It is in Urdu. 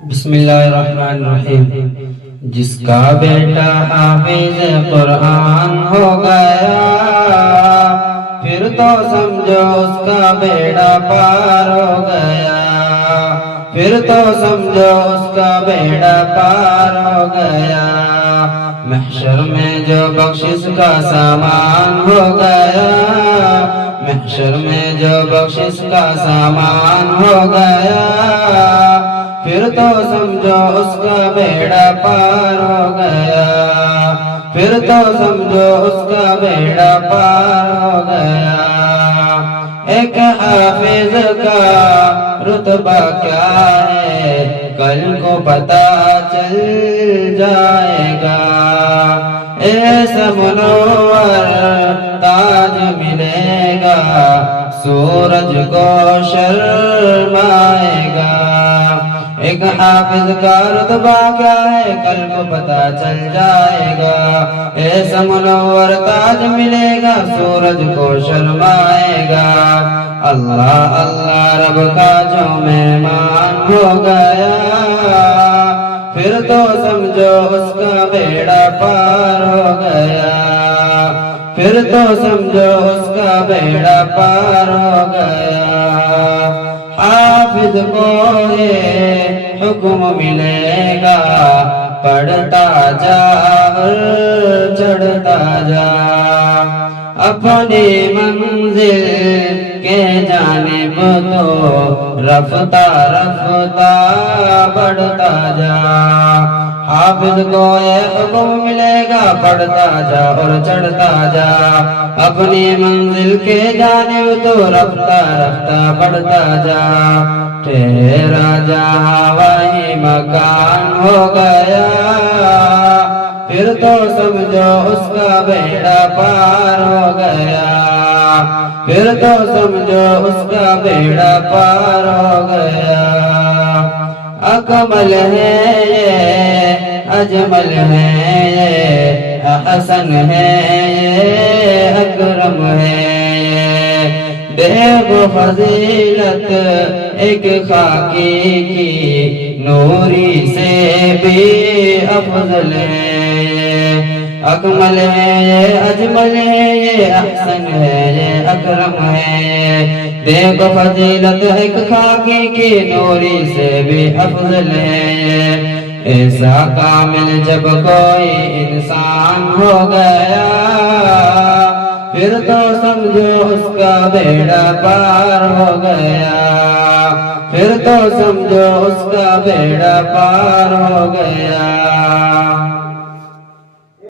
بسم اللہ الرحمن الرحیم۔ جس کا بیٹا حافظ قرآن ہو گیا، پھر تو سمجھو اس کا بیڑا پار ہو گیا، پھر تو سمجھو اس کا بیڑا پار ہو گیا۔ محشر میں جو بخشش کا سامان ہو گیا، محشر میں جو بخشش کا سامان ہو گیا، پھر تو سمجھو اس کا بیڑا پار ہو گیا، پھر تو سمجھو اس کا بیڑا پار ہو گیا۔ ایک حافظ کا رتبہ کیا ہے کل کو پتہ چل جائے گا، ایسا منور تاج ملے گا سورج کو شرمائے گا۔ ایک حافظ کا رتبہ کیا ہے کل کو پتہ چل جائے گا، ایسا منور تاج ملے گا سورج کو شرمائے گا۔ اللہ اللہ رب کا جو مہمان ہو گیا، پھر تو سمجھو اس کا بیڑا پار ہو گیا، پھر تو سمجھو اس کا بیڑا پار ہو گیا۔ حافظ کو یہ حکم ملے گا، پڑھتا جا چڑھتا جا، اپنی منزل کے جانب تو رفتہ رفتہ بڑھتا جا۔ حافظ کو یہ حکم ملے گا، پڑھتا جا اور چڑھتا جا، اپنی منزل کے جانب تو رفتہ رفتہ بڑھتا جا۔ تیرا جہاں وہی مکان ہو گیا، پھر تو سمجھو اس کا بیڑا پار ہو گیا، پھر تو سمجھو اس کا بیڑا پار ہو گیا۔ اکمل ہے یہ، اجمل ہے یہ، احسن ہے یہ، اکرم ہے یہ، دیکھو فضیلت ایک خاکی کی نوری سے بھی افضل ہے۔ اکمل ہے یہ، اجمل ہے یہ، احسن ہے یہ، اکرم ہے یہ، دیکھو فضیلت ایک خاکی کی نوری سے بھی افضل ہے۔ ایسا کامل جب کوئی انسان ہو گیا، پھر تو سمجھو اس کا بیڑا پار ہو گیا، پھر تو سمجھو اس کا بیڑا پار ہو گیا۔